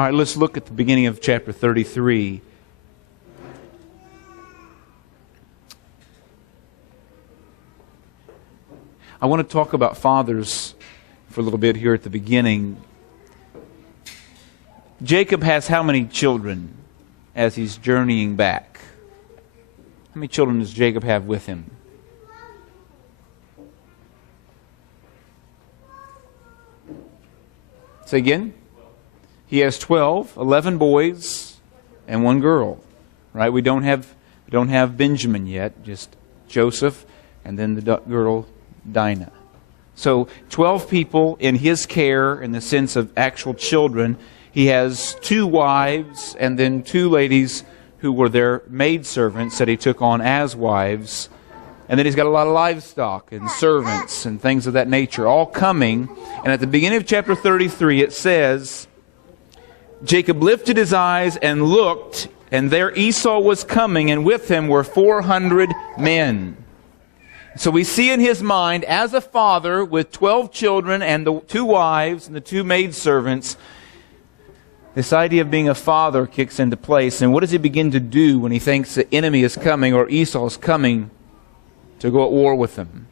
All right, let's look at the beginning of chapter 33. I want to talk about fathers for a little bit here at the beginning. Jacob has how many children as he's journeying back? How many children does Jacob have with him? Say again? He has 12, 11 boys, and 1 girl. Right? We don't have Benjamin yet, just Joseph, and then the girl Dinah. So 12 people in his care in the sense of actual children. He has 2 wives and then 2 ladies who were their maidservants that he took on as wives. And then he's got a lot of livestock and servants and things of that nature all coming. And at the beginning of chapter 33 it says, Jacob lifted his eyes and looked, and there Esau was coming, and with him were 400 men. So we see in his mind, as a father with 12 children and the 2 wives and the 2 maidservants, this idea of being a father kicks into place. And what does he begin to do when he thinks the enemy is coming or Esau is coming to go at war with them?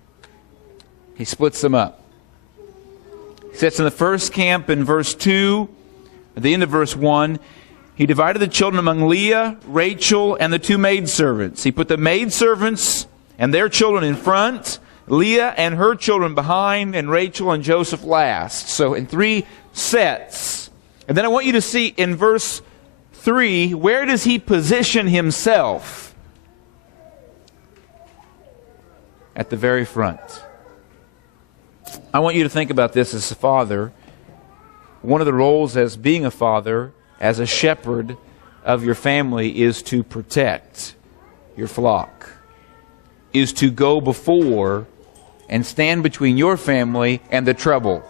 He splits them up. He sets in the first camp in verse 2, at the end of verse 1, he divided the children among Leah, Rachel, and the 2 maidservants. He put the maidservants and their children in front, Leah and her children behind, and Rachel and Joseph last. So in 3 sets. And then I want you to see in verse 3, where does he position himself? At the very front. I want you to think about this as a father. One of the roles as being a father, as a shepherd of your family, is to protect your flock, is to go before and stand between your family and the trouble.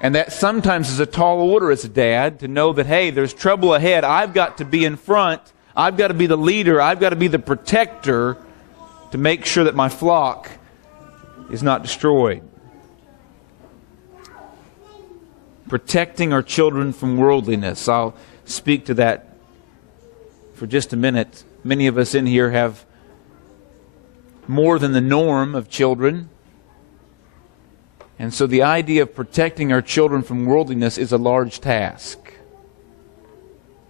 And that sometimes is a tall order as a dad, to know that, hey, there's trouble ahead. I've got to be in front. I've got to be the leader. I've got to be the protector to make sure that my flock is not destroyed. Protecting our children from worldliness. I'll speak to that for just a minute. Many of us in here have more than the norm of children. And so the idea of protecting our children from worldliness is a large task.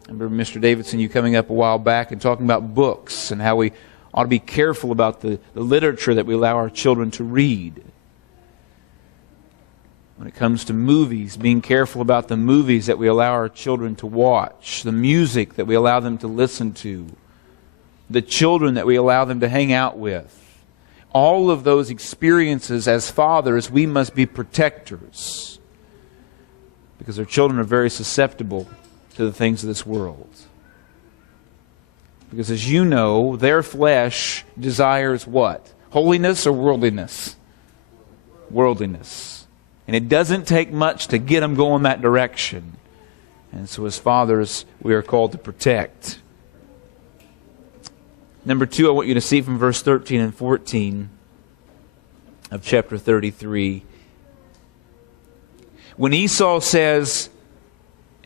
I remember Mr. Davidson, you coming up a while back and talking about books and how we ought to be careful about the literature that we allow our children to read. When it comes to movies, being careful about the movies that we allow our children to watch, the music that we allow them to listen to, the children that we allow them to hang out with. All of those experiences as fathers, we must be protectors, because our children are very susceptible to the things of this world. Because as you know, their flesh desires what? Holiness or worldliness? Worldliness. And it doesn't take much to get them going that direction. And so as fathers, we are called to protect. Number 2, I want you to see from verse 13 and 14 of chapter 33. When Esau says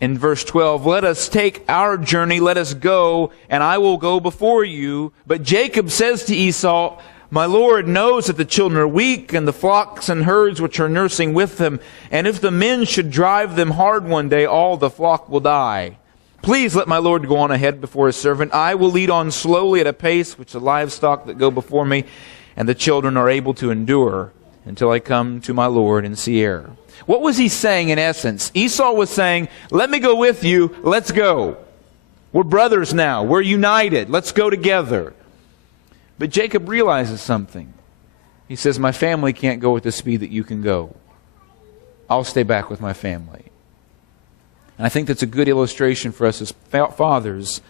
in verse 12, let us take our journey, let us go, and I will go before you. But Jacob says to Esau, my Lord knows that the children are weak, and the flocks and herds which are nursing with them. And if the men should drive them hard one day, all the flock will die. Please let my Lord go on ahead before his servant. I will lead on slowly at a pace which the livestock that go before me and the children are able to endure, until I come to my Lord in Seir. What was he saying in essence? Esau was saying, let me go with you, let's go. We're brothers now, we're united, let's go together. But Jacob realizes something. He says, my family can't go at the speed that you can go. I'll stay back with my family. And I think that's a good illustration for us as fathers.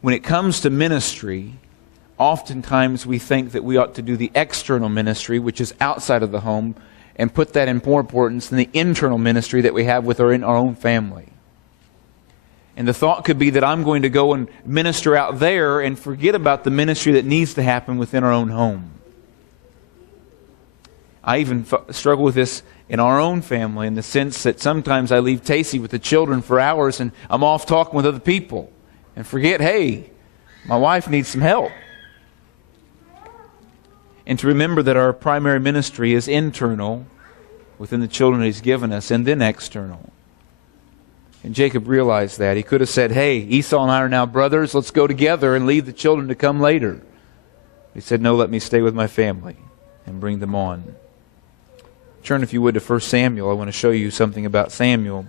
When it comes to ministry, oftentimes we think that we ought to do the external ministry, which is outside of the home, and put that in more importance than the internal ministry that we have with our own family. And the thought could be that I'm going to go and minister out there and forget about the ministry that needs to happen within our own home. I even struggle with this in our own family, in the sense that sometimes I leave Tacey with the children for hours and I'm off talking with other people and forget, hey, my wife needs some help. And to remember that our primary ministry is internal within the children He's given us, and then external. And Jacob realized that. He could have said, hey, Esau and I are now brothers, let's go together and leave the children to come later. He said, no, let me stay with my family and bring them on. Turn, if you would, to 1 Samuel. I want to show you something about Samuel.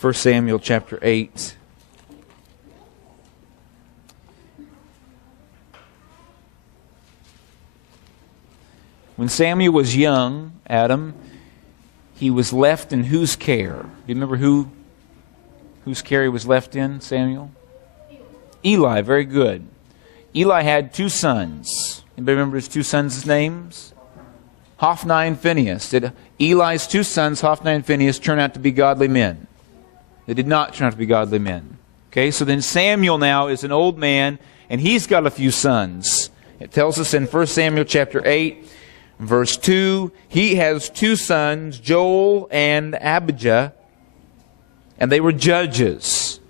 1 Samuel chapter 8. When Samuel was young, Adam, he was left in whose care? Do you remember whose care he was left in, Samuel? Eli, very good. Eli had 2 sons. Anybody remember his 2 sons' names? Hophni and Phinehas. Did Eli's 2 sons, Hophni and Phinehas, turn out to be godly men? They did not turn out to be godly men. Okay, so then Samuel now is an old man, and he's got a few sons. It tells us in 1 Samuel chapter 8, verse 2, he has 2 sons, Joel and Abijah, and they were judges.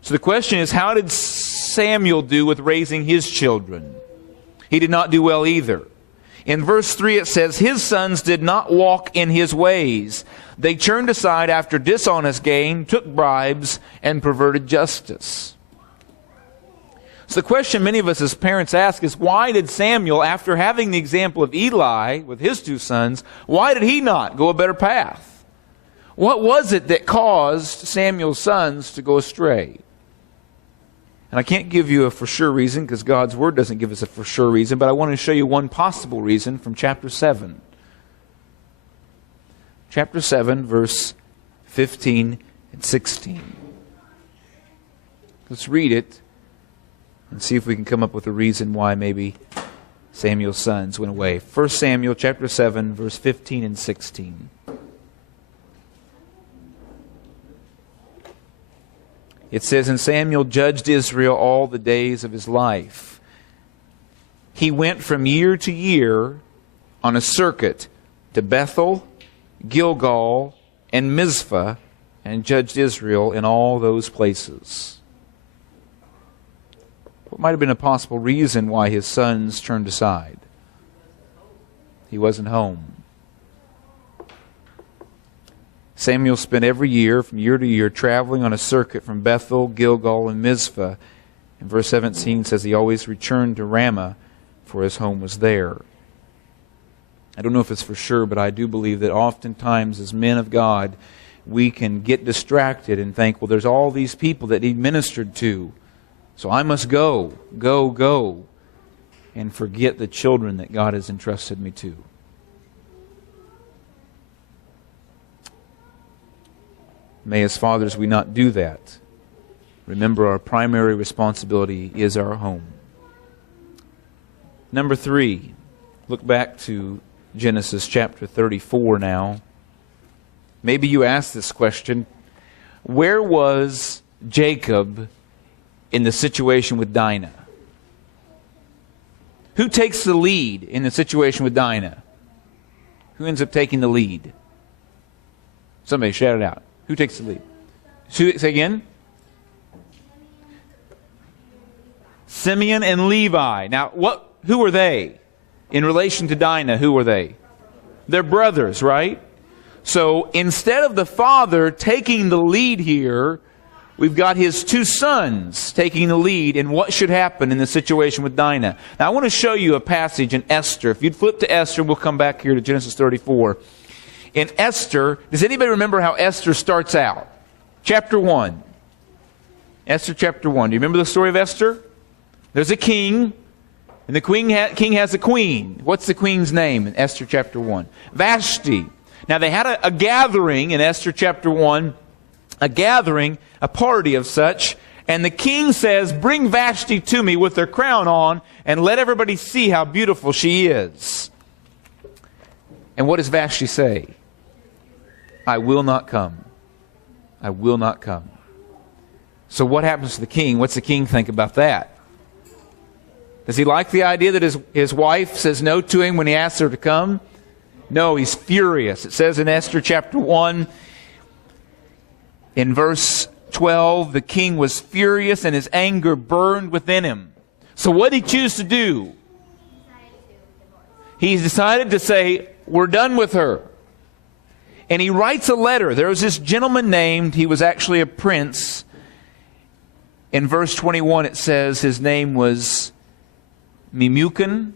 So the question is, how did Samuel do with raising his children? He did not do well either. In verse 3 it says, his sons did not walk in his ways. They turned aside after dishonest gain, took bribes, and perverted justice. So the question many of us as parents ask is, why did Samuel, after having the example of Eli with his 2 sons, why did he not go a better path? What was it that caused Samuel's sons to go astray? And I can't give you a for sure reason, because God's Word doesn't give us a for sure reason, but I want to show you one possible reason from chapter 7. Chapter 7, verse 15 and 16. Let's read it and see if we can come up with a reason why maybe Samuel's sons went away. 1 Samuel chapter 7, verse 15 and 16. It says, and Samuel judged Israel all the days of his life. He went from year to year on a circuit to Bethel, Gilgal, and Mizpah, and judged Israel in all those places. What might have been a possible reason why his sons turned aside? He wasn't home. Samuel spent every year, from year to year, traveling on a circuit from Bethel, Gilgal, and Mizpah. And verse 17 says he always returned to Ramah, for his home was there. I don't know if it's for sure, but I do believe that oftentimes as men of God, we can get distracted and think, well, there's all these people that need ministered to, so I must go, and forget the children that God has entrusted me to. May as fathers we not do that. Remember, our primary responsibility is our home. Number 3, look back to Genesis chapter 34 now. Maybe you asked this question, where was Jacob in the situation with Dinah? Who takes the lead in the situation with Dinah? Who ends up taking the lead? Somebody shout it out. Who takes the lead? Say again? Simeon and Levi. Now, who are they? In relation to Dinah, who are they? They're brothers, right? So instead of the father taking the lead here, we've got his 2 sons taking the lead in what should happen in the situation with Dinah. Now I want to show you a passage in Esther. If you'd flip to Esther, we'll come back here to Genesis 34. In Esther, does anybody remember how Esther starts out? Chapter 1. Esther chapter 1. Do you remember the story of Esther? There's a king, and the king has a queen. What's the queen's name in Esther chapter 1? Vashti. Now they had a gathering in Esther chapter 1, a party of such, and the king says, bring Vashti to me with her crown on, and let everybody see how beautiful she is. And what does Vashti say? I will not come. I will not come. So what happens to the king? What's the king think about that? Does he like the idea that his wife says no to him when he asks her to come? No, he's furious. It says in Esther chapter 1, in verse 12, the king was furious and his anger burned within him. So what did he choose to do? He's decided to say, we're done with her. And he writes a letter. There was this gentleman named, he was actually a prince. In verse 21 it says his name was Memucan.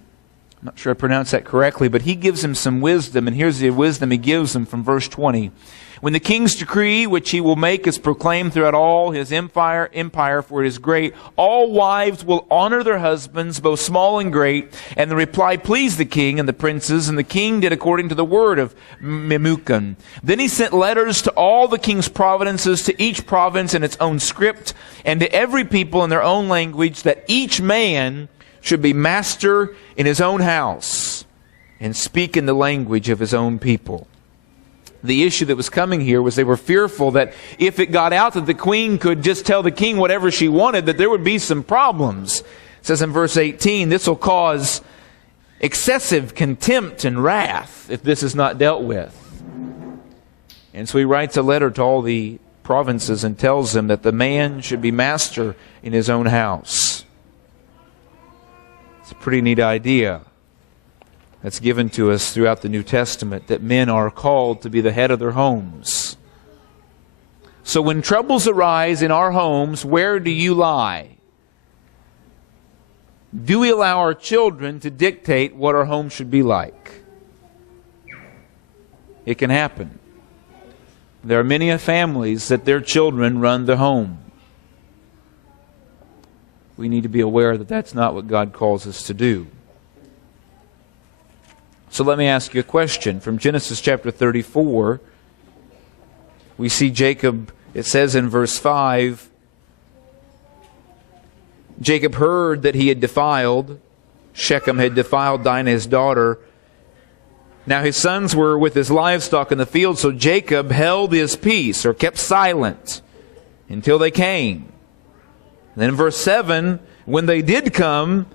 I'm not sure I pronounced that correctly, but he gives him some wisdom, and here's the wisdom he gives him from verse 20. When the king's decree, which he will make, is proclaimed throughout all his empire, for it is great, all wives will honor their husbands, both small and great. And the reply pleased the king and the princes, and the king did according to the word of Memucan. Then he sent letters to all the king's provinces, to each province in its own script, and to every people in their own language, that each man should be master in his own house and speak in the language of his own people. The issue that was coming here was they were fearful that if it got out that the queen could just tell the king whatever she wanted, that there would be some problems. It says in verse 18, this will cause excessive contempt and wrath if this is not dealt with. And so he writes a letter to all the provinces and tells them that the man should be master in his own house. It's a pretty neat idea that's given to us throughout the New Testament, that men are called to be the head of their homes. So when troubles arise in our homes, where do you lie? Do we allow our children to dictate what our home should be like? It can happen. There are many families that their children run the home. We need to be aware that that's not what God calls us to do. So let me ask you a question. From Genesis chapter 34, we see Jacob, it says in verse 5, Jacob heard that he had defiled, Shechem had defiled Dinah his daughter. Now his sons were with his livestock in the field, so Jacob held his peace, or kept silent, until they came. And then in verse 7, when they did come,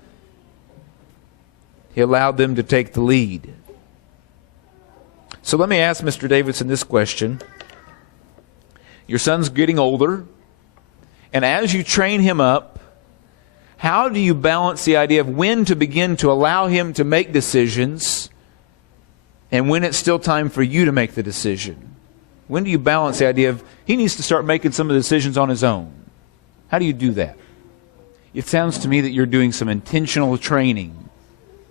he allowed them to take the lead. So let me ask Mr. Davidson this question. Your son's getting older, and as you train him up, how do you balance the idea of when to begin to allow him to make decisions and when it's still time for you to make the decision? When do you balance the idea of he needs to start making some of the decisions on his own? How do you do that? It sounds to me that you're doing some intentional training.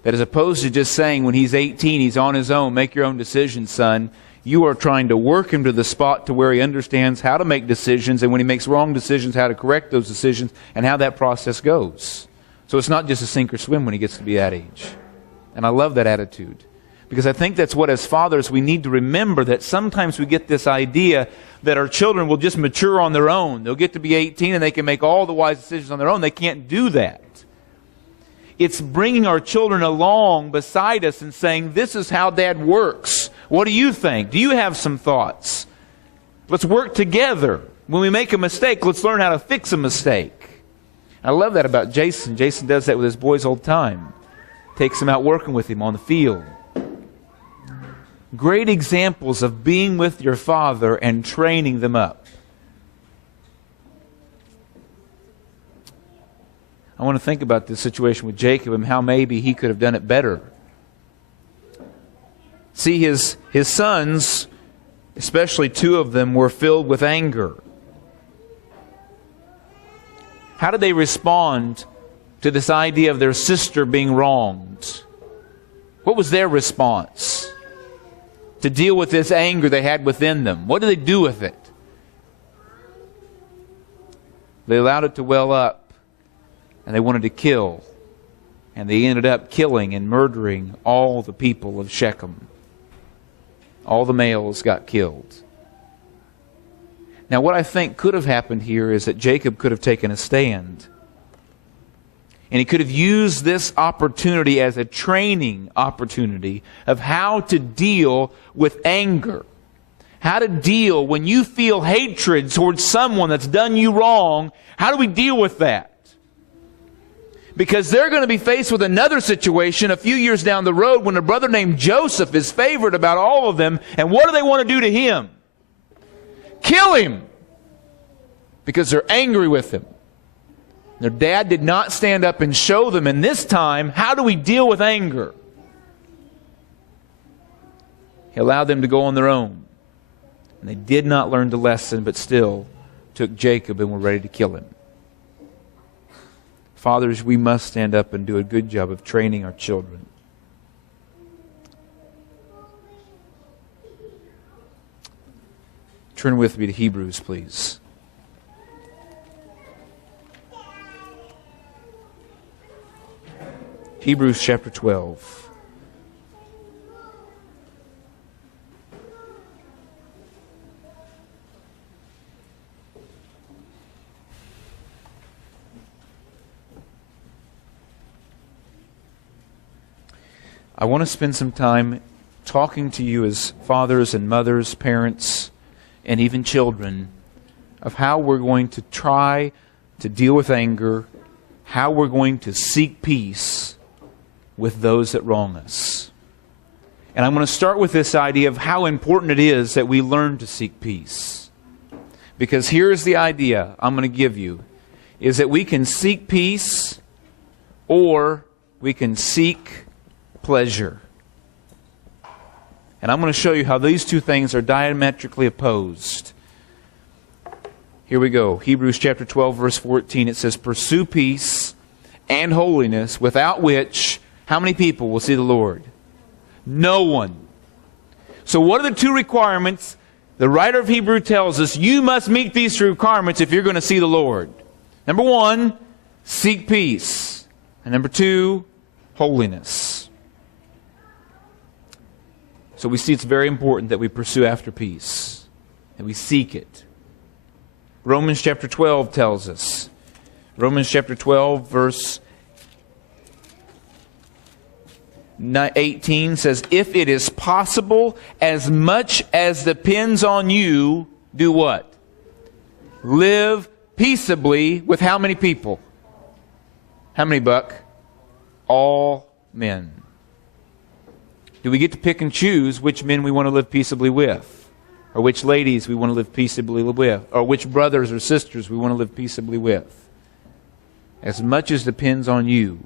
That as opposed to just saying when he's 18, he's on his own, make your own decisions, son, you are trying to work him to the spot to where he understands how to make decisions, and when he makes wrong decisions, how to correct those decisions, and how that process goes. So it's not just a sink or swim when he gets to be that age. And I love that attitude. Because I think that's what, as fathers, we need to remember, that sometimes we get this idea that our children will just mature on their own. They'll get to be 18 and they can make all the wise decisions on their own. They can't do that. It's bringing our children along beside us and saying, this is how Dad works. What do you think? Do you have some thoughts? Let's work together. When we make a mistake, let's learn how to fix a mistake. I love that about Jason. Jason does that with his boys all the time. Takes them out working with him on the field. Great examples of being with your father and training them up. I want to think about this situation with Jacob and how maybe he could have done it better. See, his sons, especially two of them, were filled with anger. How did they respond to this idea of their sister being wronged? What was their response to deal with this anger they had within them? What did they do with it? They allowed it to well up. And they wanted to kill. And they ended up killing and murdering all the people of Shechem. All the males got killed. Now what I think could have happened here is that Jacob could have taken a stand. And he could have used this opportunity as a training opportunity of how to deal with anger. How to deal when you feel hatred towards someone that's done you wrong. How do we deal with that? Because they're going to be faced with another situation a few years down the road when a brother named Joseph is favored about all of them. And what do they want to do to him? Kill him. Because they're angry with him. Their dad did not stand up and show them. And this time, how do we deal with anger? He allowed them to go on their own. And they did not learn the lesson, but still took Jacob and were ready to kill him. Fathers, we must stand up and do a good job of training our children. Turn with me to Hebrews, please. Hebrews chapter 12. I want to spend some time talking to you as fathers and mothers, parents, and even children of how we're going to try to deal with anger, how we're going to seek peace with those that wrong us. And I'm going to start with this idea of how important it is that we learn to seek peace. Because here's the idea I'm going to give you, is that we can seek peace or we can seek pleasure. And I'm going to show you how these two things are diametrically opposed. Here we go. Hebrews chapter 12, verse 14. It says, "Pursue peace and holiness, without which, how many people will see the Lord? No one." So what are the two requirements? The writer of Hebrews tells us you must meet these two requirements if you're going to see the Lord. Number one, seek peace. And number two, holiness. So we see it's very important that we pursue after peace, that we seek it. Romans chapter 12 tells us. Romans chapter 12, verse 18 says, "If it is possible, as much as depends on you, do what? Live peaceably with how many people? How many, Buck? All men." Do we get to pick and choose which men we want to live peaceably with? Or which ladies we want to live peaceably with? Or which brothers or sisters we want to live peaceably with? As much as depends on you,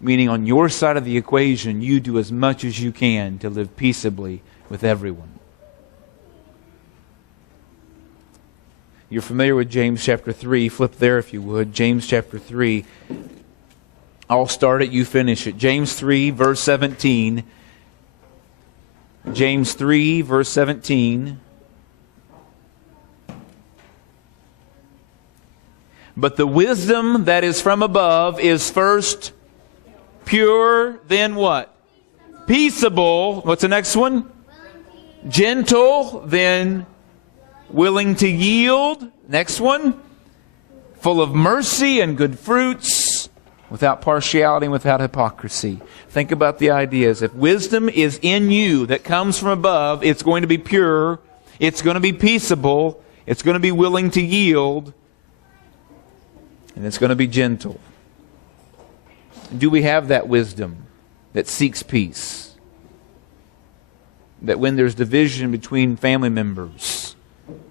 meaning on your side of the equation, you do as much as you can to live peaceably with everyone. You're familiar with James chapter 3. Flip there if you would. James chapter 3. I'll start it, you finish it. James 3, verse 17. James 3, verse 17. "But the wisdom that is from above is first pure, then what? Peaceable." What's the next one? Gentle, then willing to yield. Next one. Full of mercy and good fruits, without partiality and without hypocrisy. Think about the ideas. If wisdom is in you that comes from above, it's going to be pure, it's going to be peaceable, it's going to be willing to yield, and it's going to be gentle. Do we have that wisdom that seeks peace? That when there's division between family members,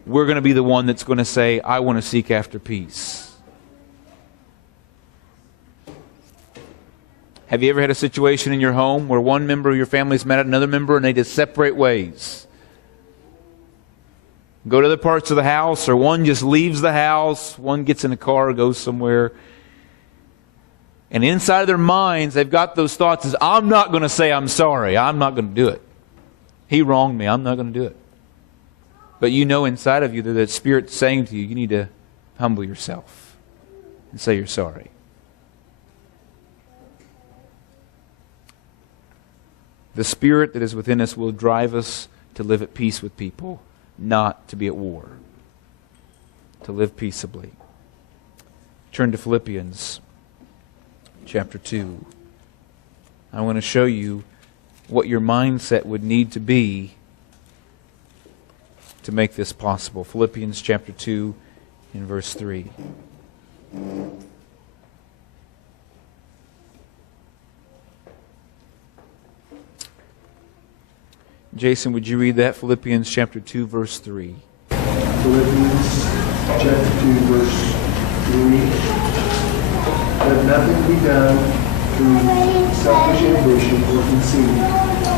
we're going to be the one that's going to say, "I want to seek after peace." Have you ever had a situation in your home where one member of your family's mad at another member and they just separate ways? Go to other parts of the house, or one just leaves the house, one gets in a car, goes somewhere. And inside of their minds, they've got those thoughts is, "I'm not going to say I'm sorry. I'm not going to do it. He wronged me. I'm not going to do it." But you know inside of you that the Spirit's saying to you, you need to humble yourself and say you're sorry. The Spirit that is within us will drive us to live at peace with people, not to be at war. To live peaceably. Turn to Philippians chapter 2. I want to show you what your mindset would need to be to make this possible. Philippians chapter 2 in verse 3. Jason, would you read that? Philippians chapter 2, verse 3. Philippians chapter 2, verse 3. Let nothing be done through selfish ambition or conceit,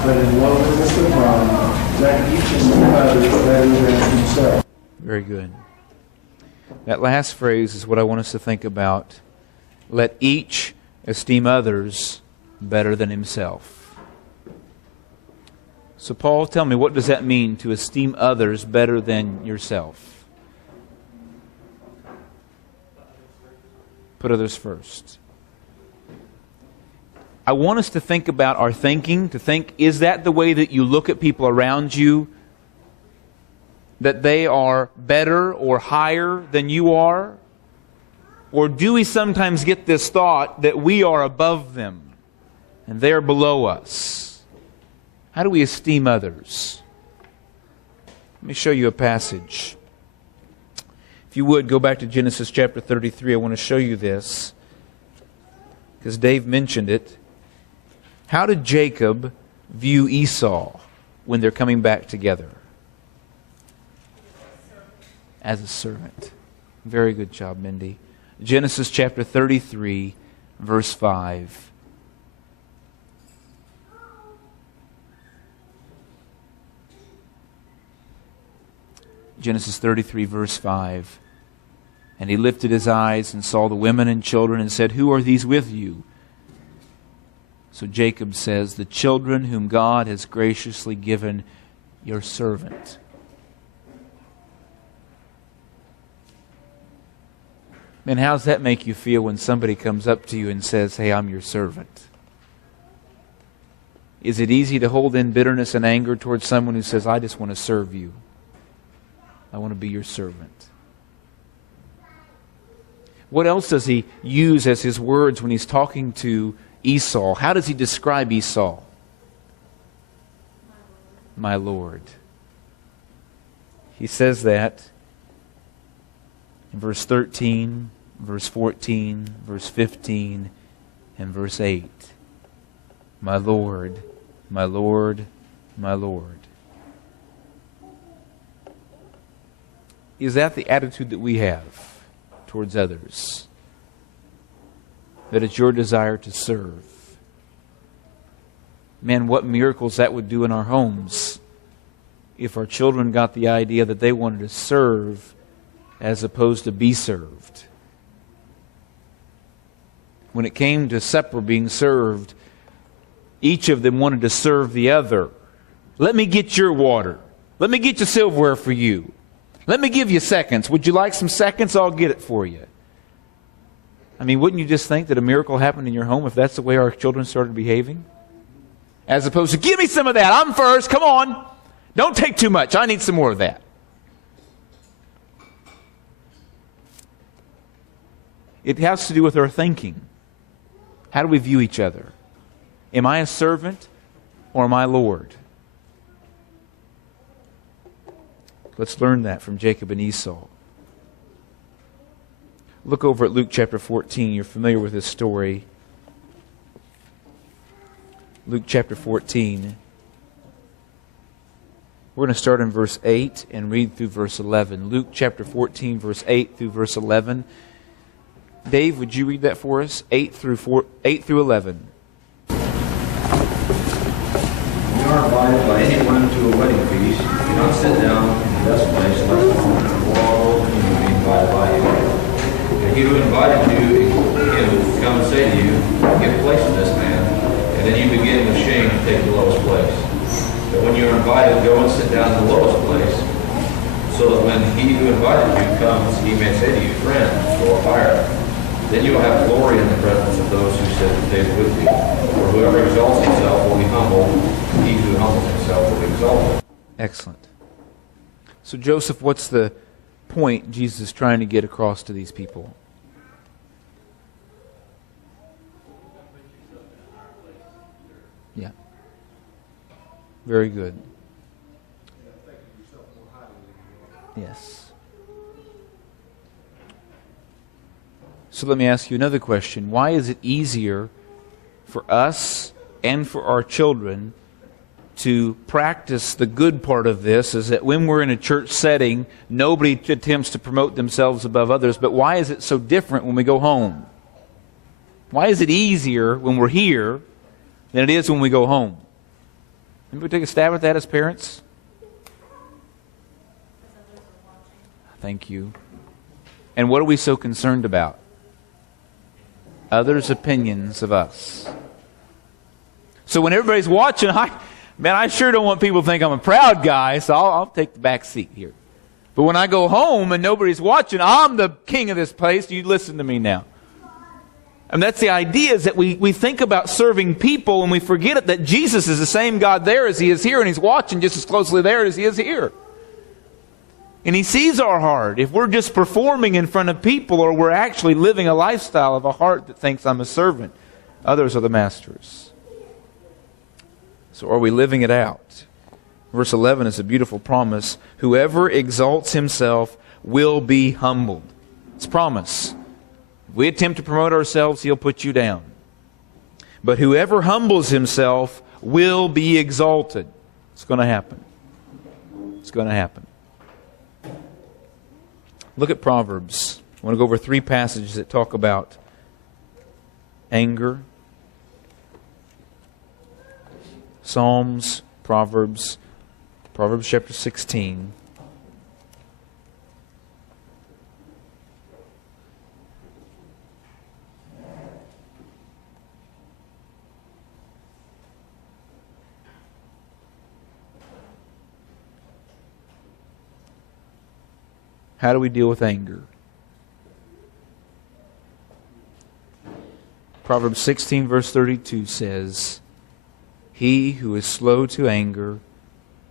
but in lowliness of mind, let each esteem others better than himself. Very good. That last phrase is what I want us to think about. Let each esteem others better than himself. So Paul, tell me, what does that mean to esteem others better than yourself? Put others first. I want us to think about our thinking, to think, is that the way that you look at people around you? That they are better or higher than you are? Or do we sometimes get this thought that we are above them and they're below us? How do we esteem others? Let me show you a passage. If you would, go back to Genesis chapter 33. I want to show you this because Dave mentioned it. How did Jacob view Esau when they're coming back together? As a servant. Very good job, Mindy. Genesis chapter 33, verse 5. Genesis 33, verse 5. And he lifted his eyes and saw the women and children and said, "Who are these with you?" So Jacob says, "The children whom God has graciously given your servant." Man, how does that make you feel when somebody comes up to you and says, "Hey, I'm your servant"? Is it easy to hold in bitterness and anger towards someone who says, "I just want to serve you. I want to be your servant"? What else does he use as his words when he's talking to Esau? How does he describe Esau? My Lord. He says that in verse 13, verse 14, verse 15, and verse 8. My Lord, my Lord, my Lord. Is that the attitude that we have towards others? That it's your desire to serve? Man, what miracles that would do in our homes if our children got the idea that they wanted to serve as opposed to be served. When it came to supper being served, each of them wanted to serve the other. Let me get your water. Let me get your silverware for you. Let me give you seconds. Would you like some seconds? I'll get it for you. I mean, wouldn't you just think that a miracle happened in your home if that's the way our children started behaving? As opposed to, give me some of that. I'm first. Come on. Don't take too much. I need some more of that. It has to do with our thinking. How do we view each other? Am I a servant or am I Lord? Let's learn that from Jacob and Esau. Look over at Luke chapter 14. You're familiar with this story. Luke chapter 14. We're going to start in verse 8 and read through verse 11. Luke chapter 14, verse 8 through verse 11. Dave, would you read that for us? 8 through 11. You are invited by anyone to a wedding feast. Do not sit down in the best place unless someone or all you will be invited by you. If he who invited you will come and say to you, "Give place to this man," and then you begin with shame to take the lowest place. But when you are invited, go and sit down in the lowest place, so that when he who invited you comes, he may say to you, "Friend, go up higher." Then you will have glory in the presence of those who sit at the table with you. For whoever exalts himself will be humbled, he who humbles himself will be exalted. Excellent. So Joseph, what's the point Jesus is trying to get across to these people? Yeah. Very good. Yes. So let me ask you another question. Why is it easier for us and for our children to practice the good part of this is that when we're in a church setting, nobody attempts to promote themselves above others. But why is it so different when we go home? Why is it easier when we're here than it is when we go home? Anybody take a stab at that as parents? Thank you. And what are we so concerned about? Others' opinions of us. So when everybody's watching, I sure don't want people to think I'm a proud guy, so I'll take the back seat here. But when I go home and nobody's watching, I'm the king of this place. You listen to me now. And that's the idea, is that we think about serving people and we forget it that Jesus is the same God there as He is here, and He's watching just as closely there as He is here. And He sees our heart. If we're just performing in front of people, or we're actually living a lifestyle of a heart that thinks I'm a servant, others are the masters. So are we living it out? Verse 11 is a beautiful promise. Whoever exalts himself will be humbled. It's a promise. If we attempt to promote ourselves, He'll put you down. But whoever humbles himself will be exalted. It's going to happen. It's going to happen. Look at Proverbs. I want to go over 3 passages that talk about anger. Psalms, Proverbs chapter 16. How do we deal with anger? Proverbs 16 verse 32 says, "He who is slow to anger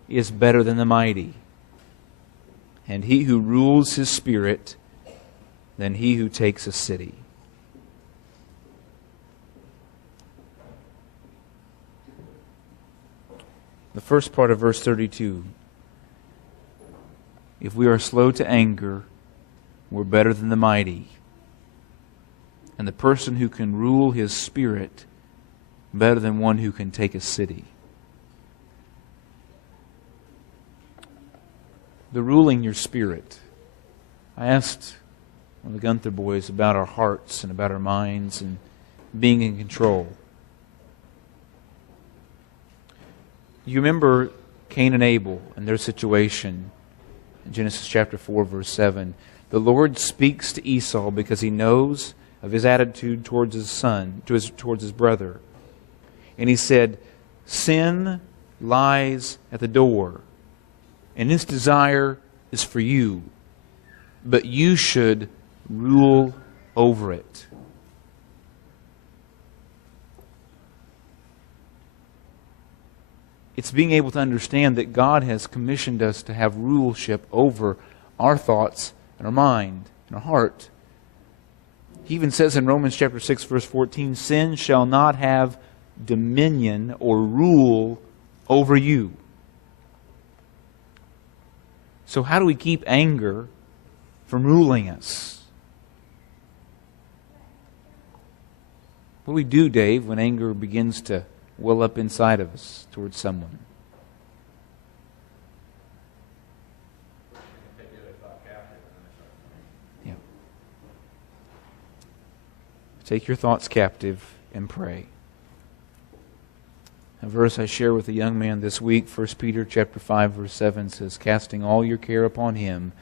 is better than the mighty, and he who rules his spirit than he who takes a city." The first part of verse 32, if we are slow to anger, we're better than the mighty. And the person who can rule his spirit, better than one who can take a city. The ruling your spirit. I asked one of the Gunther boys about our hearts and about our minds and being in control. You remember Cain and Abel and their situation in Genesis chapter 4, verse 7. The Lord speaks to Esau because He knows of his attitude towards his son, towards his brother. And He said, sin lies at the door, and its desire is for you, but you should rule over it. It's being able to understand that God has commissioned us to have rulership over our thoughts and our mind and our heart. He even says in Romans chapter 6, verse 14, sin shall not have dominion or rule over you. So how do we keep anger from ruling us? What do we do, Dave, when anger begins to well up inside of us towards someone? Yeah. Take your thoughts captive and pray. A verse I share with a young man this week, 1 Peter chapter 5, verse 7 says, "Casting all your care upon Him,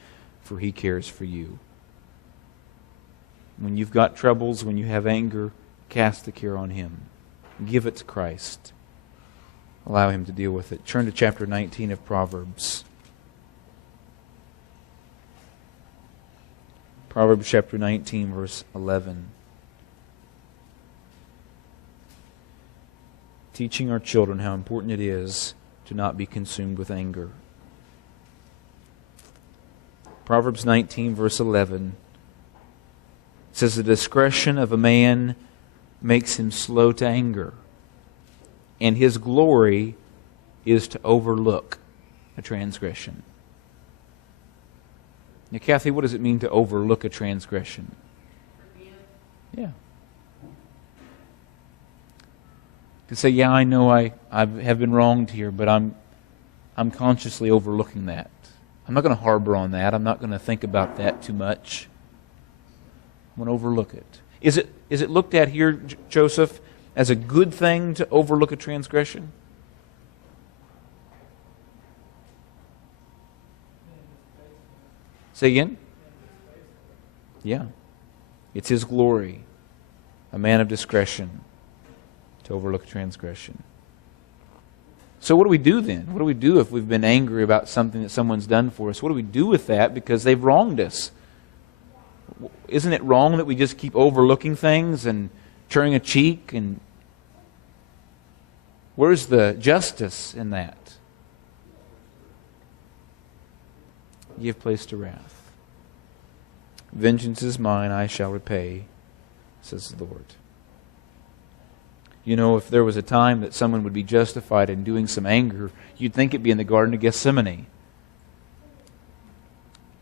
for He cares for you." When you've got troubles, when you have anger, cast the care on Him. Give it to Christ. Allow Him to deal with it. Turn to chapter 19 of Proverbs. Proverbs chapter 19, verse 11. Teaching our children how important it is to not be consumed with anger. Proverbs 19, verse 11 says, "The discretion of a man makes him slow to anger, and his glory is to overlook a transgression." Now, Kathy, what does it mean to overlook a transgression? Yeah. To say, yeah, I know I have been wronged here, but I'm consciously overlooking that. I'm not going to harbor on that. I'm not going to think about that too much. I'm going to overlook it. Is it looked at here, Joseph, as a good thing to overlook a transgression? Say again? Yeah. It's his glory, a man of discretion, to overlook a transgression. So what do we do then? What do we do if we've been angry about something that someone's done for us? What do we do with that because they've wronged us? Isn't it wrong that we just keep overlooking things and turning a cheek? And where's the justice in that? Give place to wrath. Vengeance is mine, I shall repay, says the Lord. You know, if there was a time that someone would be justified in doing some anger, you'd think it'd be in the Garden of Gethsemane.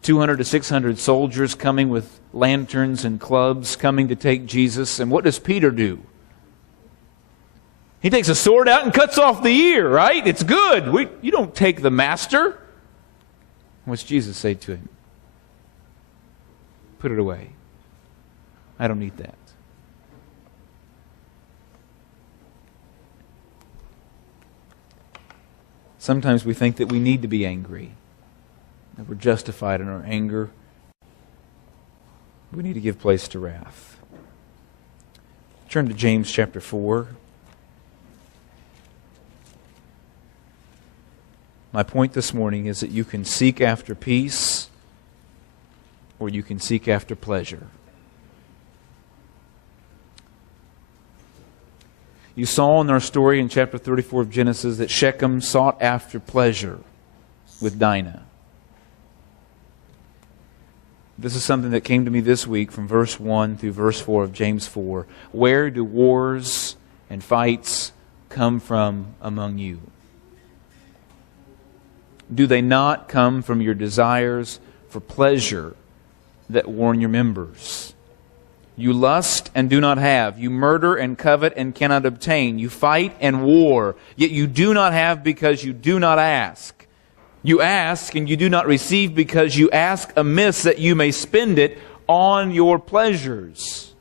200 to 600 soldiers coming with lanterns and clubs coming to take Jesus. And what does Peter do? He takes a sword out and cuts off the ear, right? It's good. You don't take the master. What's Jesus say to him? Put it away. I don't need that. Sometimes we think that we need to be angry, that we're justified in our anger. We need to give place to wrath. Turn to James chapter 4. My point this morning is that you can seek after peace or you can seek after pleasure. You saw in our story in chapter 34 of Genesis that Shechem sought after pleasure with Dinah. This is something that came to me this week from verse 1 through verse 4 of James 4. Where do wars and fights come from among you? Do they not come from your desires for pleasure that warn your members? You lust and do not have. You murder and covet and cannot obtain. You fight and war, yet you do not have because you do not ask. You ask and you do not receive because you ask amiss that you may spend it on your pleasures.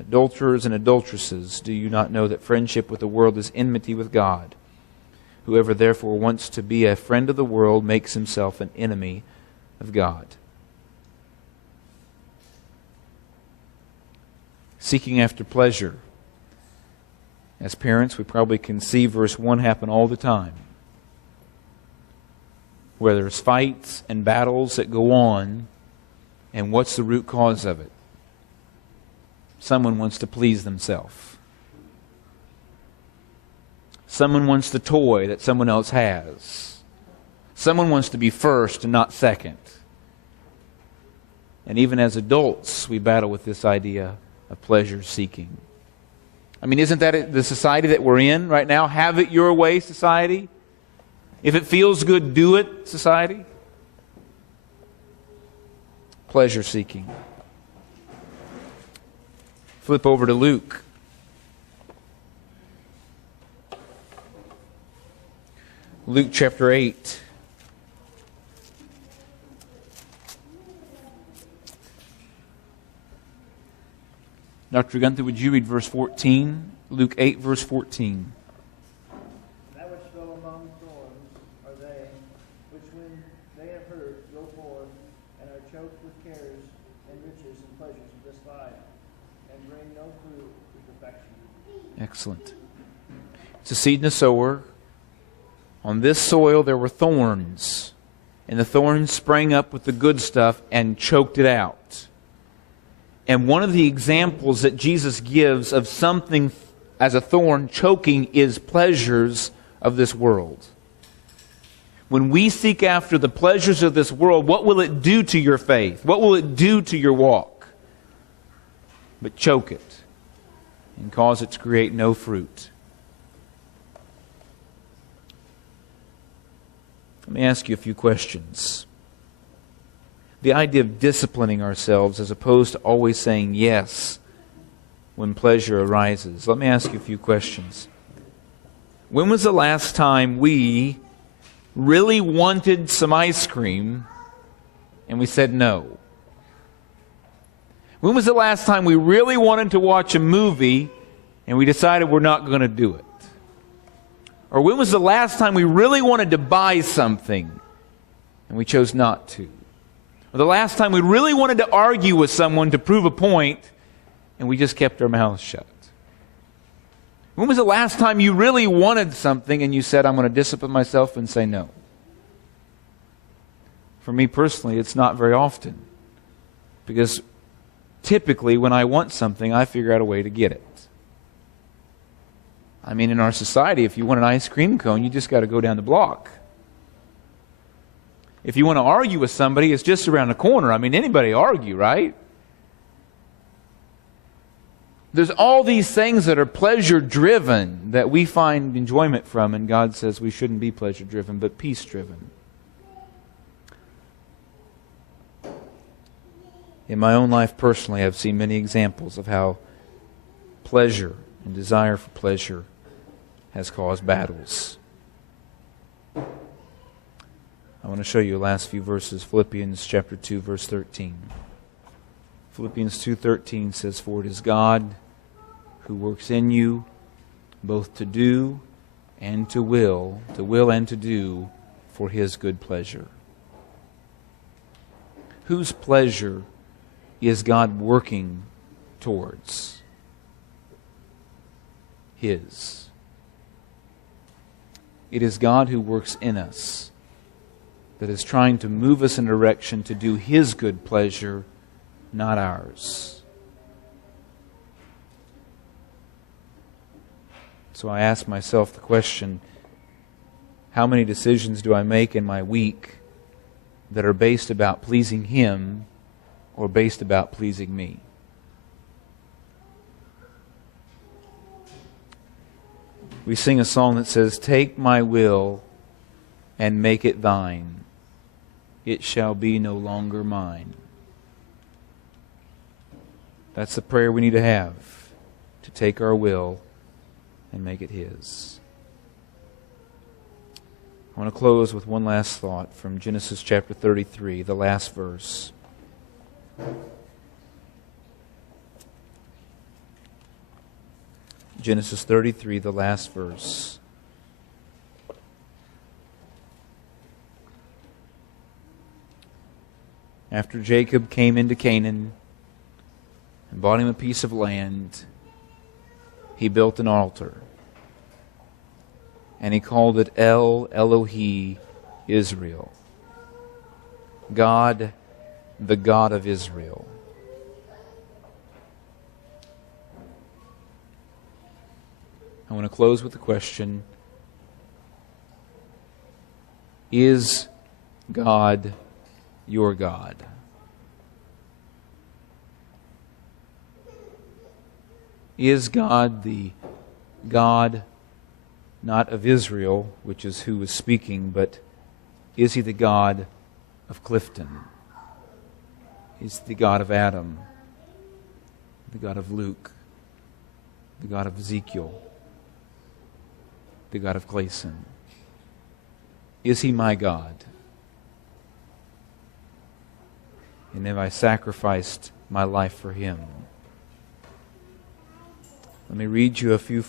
Adulterers and adulteresses, do you not know that friendship with the world is enmity with God? Whoever therefore wants to be a friend of the world makes himself an enemy of God. Seeking after pleasure. As parents, we probably can see verse 1 happen all the time. Where there's fights and battles that go on, and what's the root cause of it? Someone wants to please themselves. Someone wants the toy that someone else has. Someone wants to be first and not second. And even as adults, we battle with this idea of pleasure seeking. I mean, isn't that the society that we're in right now? Have it your way society? If it feels good, do it society? Pleasure seeking. Flip over to Luke. Luke chapter 8. Dr. Gunther, would you read verse 14? Luke 8, verse 14. That which fell among thorns are they, which when they have heard go forth, and are choked with cares and riches and pleasures of this life, and bring no fruit to perfection. Excellent. It's a seed and a sower. On this soil there were thorns, and the thorns sprang up with the good stuff and choked it out. And one of the examples that Jesus gives of something as a thorn choking is pleasures of this world. When we seek after the pleasures of this world, what will it do to your faith? What will it do to your walk? But choke it and cause it to create no fruit. Let me ask you a few questions. The idea of disciplining ourselves as opposed to always saying yes when pleasure arises. Let me ask you a few questions. When was the last time we really wanted some ice cream and we said no? When was the last time we really wanted to watch a movie and we decided we're not going to do it? Or when was the last time we really wanted to buy something and we chose not to? Or the last time we really wanted to argue with someone to prove a point and we just kept our mouths shut? When was the last time you really wanted something and you said, I'm going to discipline myself and say no? For me personally, it's not very often. Because typically when I want something, I figure out a way to get it. I mean, in our society, if you want an ice cream cone, you just got to go down the block. If you want to argue with somebody, it's just around the corner. I mean, anybody argue, right? There's all these things that are pleasure-driven that we find enjoyment from, and God says we shouldn't be pleasure-driven, but peace-driven. In my own life personally, I've seen many examples of how pleasure and desire for pleasure has caused battles. I want to show you the last few verses. Philippians chapter 2, verse 13. Philippians 2:13 says, For it is God who works in you both to do and to will and to do for His good pleasure. Whose pleasure is God working towards? His. It is God who works in us, that is trying to move us in a direction to do His good pleasure, not ours. So I ask myself the question, how many decisions do I make in my week that are based about pleasing Him or based about pleasing me? We sing a song that says, Take my will and make it thine. It shall be no longer mine. That's the prayer we need to have, to take our will and make it His. I want to close with one last thought from Genesis chapter 33, the last verse. Genesis 33, the last verse. After Jacob came into Canaan and bought him a piece of land, he built an altar. And he called it El Elohe Israel. God, the God of Israel. I want to close with the question, is God your God? Is God the God not of Israel, which is who is speaking, but is He the God of Clifton? Is He the God of Adam, the God of Luke, the God of Ezekiel, the God of Clayson? Is He my God? And have I sacrificed my life for Him? Let me read you a few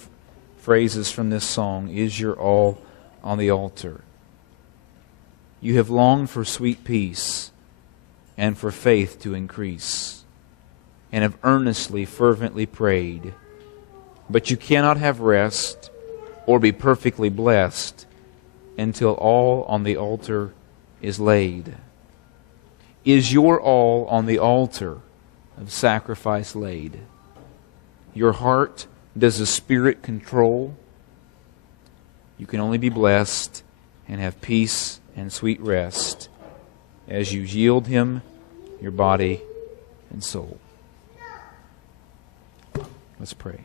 phrases from this song. Is your all on the altar? You have longed for sweet peace and for faith to increase, and have earnestly, fervently prayed. But you cannot have rest or be perfectly blessed until all on the altar is laid. Is your all on the altar of sacrifice laid? Your heart does the Spirit control? You can only be blessed and have peace and sweet rest as you yield Him your body and soul. Let's pray.